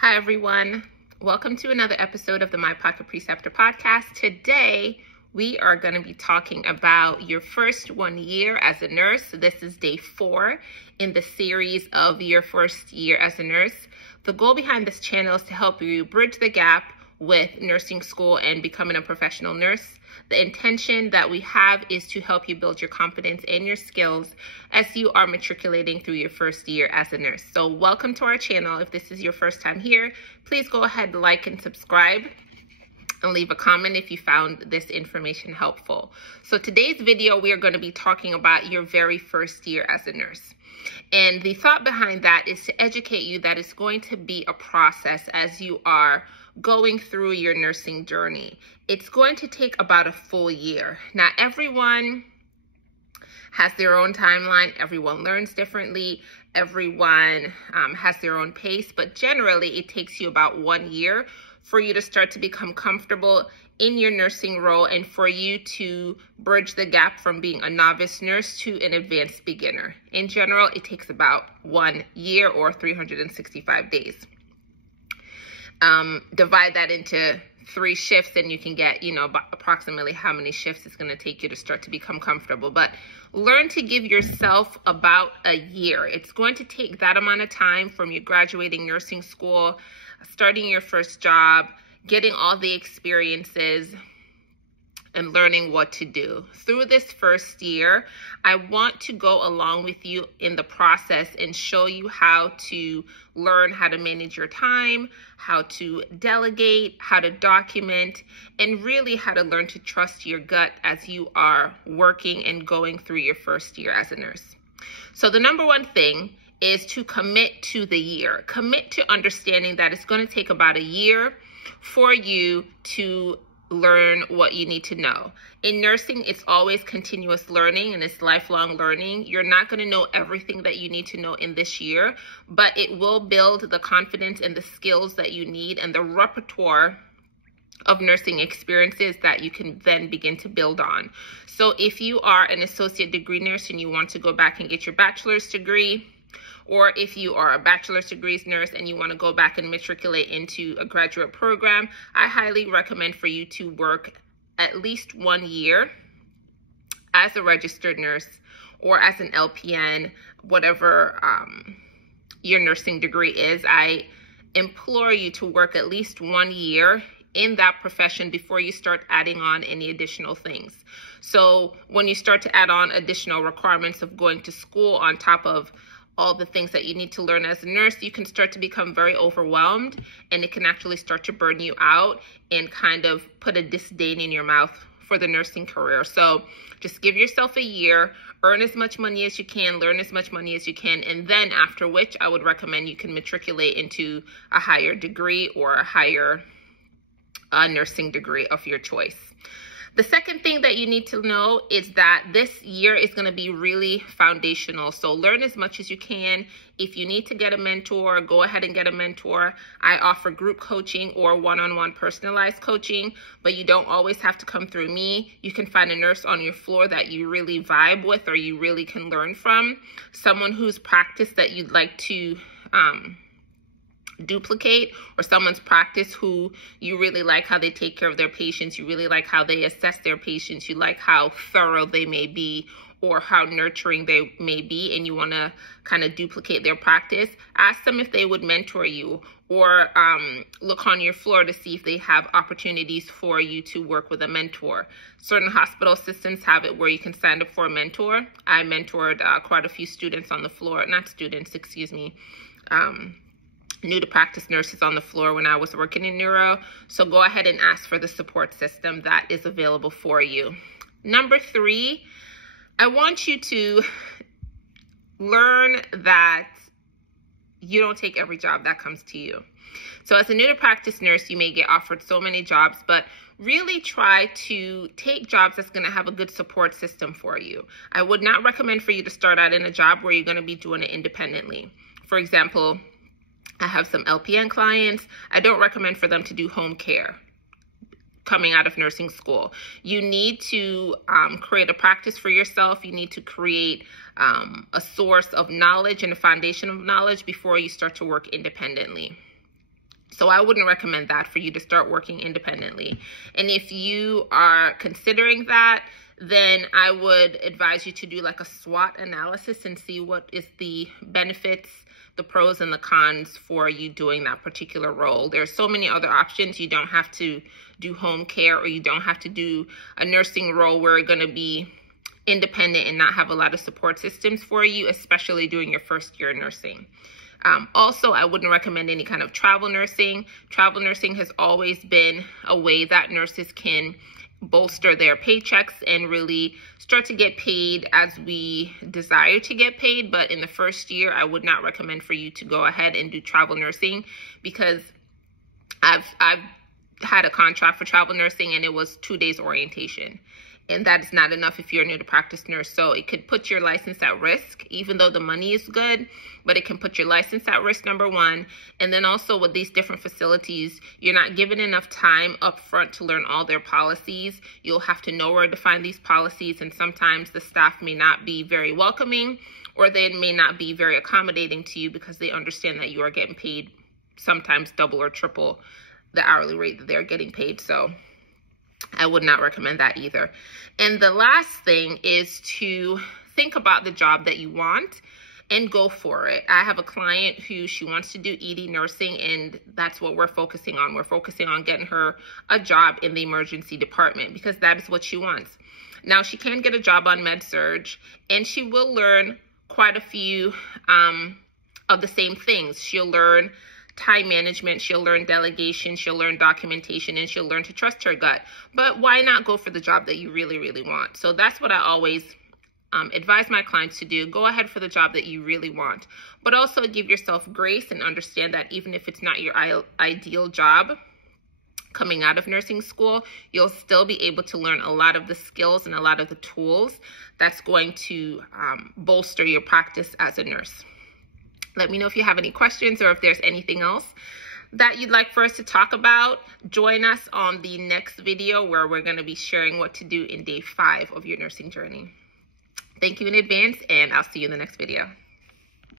Hi, everyone. Welcome to another episode of the My Pocket Preceptor podcast. Today, we are going to be talking about your first 1 year as a nurse. This is day 4 in the series of your first year as a nurse. The goal behind this channel is to help you bridge the gap with nursing school and becoming a professional nurse. The intention that we have is to help you build your confidence and your skills as you are matriculating through your first year as a nurse. So welcome to our channel. If this is your first time here, please go ahead, like and subscribe, and leave a comment if you found this information helpful. So today's video, we are going to be talking about your very first year as a nurse. And the thought behind that is to educate you that it's going to be a process as you are going through your nursing journey. It's going to take about a full year. Now, everyone has their own timeline. Everyone learns differently. Everyone has their own pace, but generally it takes you about 1 year for you to start to become comfortable in your nursing role and for you to bridge the gap from being a novice nurse to an advanced beginner. In general, it takes about 1 year or 365 days. Divide that into 3 shifts and you can get, approximately how many shifts it's going to take you to start to become comfortable. But learn to give yourself about a year. It's going to take that amount of time from you graduating nursing school, starting your first job, getting all the experiences, and learning what to do. Through this first year, I want to go along with you in the process and show you how to learn how to manage your time, how to delegate, how to document, and really how to learn to trust your gut as you are working and going through your first year as a nurse. So the number one thing is to commit to the year. Commit to understanding that it's going to take about a year for you to learn what you need to know. In nursing, it's always continuous learning and it's lifelong learning. You're not going to know everything that you need to know in this year, but it will build the confidence and the skills that you need and the repertoire of nursing experiences that you can then begin to build on. So if you are an associate degree nurse and you want to go back and get your bachelor's degree, or if you are a bachelor's degree nurse and you want to go back and matriculate into a graduate program, I highly recommend for you to work at least 1 year as a registered nurse or as an LPN, whatever your nursing degree is. I implore you to work at least 1 year in that profession before you start adding on any additional things. So when you start to add on additional requirements of going to school on top of all the things that you need to learn as a nurse, you can start to become very overwhelmed and it can actually start to burn you out and kind of put a disdain in your mouth for the nursing career. So just give yourself a year, earn as much money as you can, learn as much money as you can, and then after which I would recommend you can matriculate into a higher degree or a higher nursing degree of your choice. The second thing that you need to know is that this year is going to be really foundational. So learn as much as you can. If you need to get a mentor, go ahead and get a mentor. I offer group coaching or one-on-one personalized coaching, but you don't always have to come through me. You can find a nurse on your floor that you really vibe with or you really can learn from. Someone whose practice that you'd like to duplicate, or someone's practice who you really like how they take care of their patients, you really like how they assess their patients, you like how thorough they may be or how nurturing they may be, and you want to kind of duplicate their practice. Ask them if they would mentor you, or look on your floor to see if they have opportunities for you to work with a mentor. Certain hospital systems have it where you can sign up for a mentor. I mentored quite a few students on the floor, not students, excuse me, new to practice nurses on the floor when I was working in neuro. So go ahead and ask for the support system that is available for you. Number 3, I want you to learn that you don't take every job that comes to you. So as a new to practice nurse, you may get offered so many jobs, but really try to take jobs that's going to have a good support system for you. I would not recommend for you to start out in a job where you're going to be doing it independently. For example, I have some LPN clients. I don't recommend for them to do home care coming out of nursing school. You need to create a practice for yourself. You need to create a source of knowledge and a foundation of knowledge before you start to work independently. So I wouldn't recommend that for you to start working independently. And if you are considering that, then I would advise you to do like a SWOT analysis and see what is the benefits, the pros and the cons for you doing that particular role. There's so many other options. You don't have to do home care, or you don't have to do a nursing role where you're going to be independent and not have a lot of support systems for you, especially during your first year of nursing. Also, I wouldn't recommend any kind of travel nursing. Travel nursing has always been a way that nurses can bolster their paychecks and really start to get paid as we desire to get paid. But in the first year, I would not recommend for you to go ahead and do travel nursing, because I've had a contract for travel nursing and it was 2 days orientation. And that is not enough if you're a new to practice nurse. So it could put your license at risk, even though the money is good, but it can put your license at risk, number one. And then also with these different facilities, you're not given enough time up front to learn all their policies. You'll have to know where to find these policies. And sometimes the staff may not be very welcoming, or they may not be very accommodating to you because they understand that you are getting paid sometimes double or triple the hourly rate that they're getting paid. So I would not recommend that either. And the last thing is to think about the job that you want and go for it. I have a client who she wants to do ED nursing, and that's what we're focusing on. We're focusing on getting her a job in the emergency department because that is what she wants. Now, she can get a job on Med-Surg, and she will learn quite a few of the same things. She'll learn time management, she'll learn delegation, she'll learn documentation, and she'll learn to trust her gut. But why not go for the job that you really, really want? So that's what I always advise my clients to do. Go ahead for the job that you really want, but also give yourself grace and understand that even if it's not your ideal job coming out of nursing school, you'll still be able to learn a lot of the skills and a lot of the tools that's going to bolster your practice as a nurse. Let me know if you have any questions or if there's anything else that you'd like for us to talk about. Join us on the next video where we're going to be sharing what to do in day 5 of your nursing journey. Thank you in advance, and I'll see you in the next video.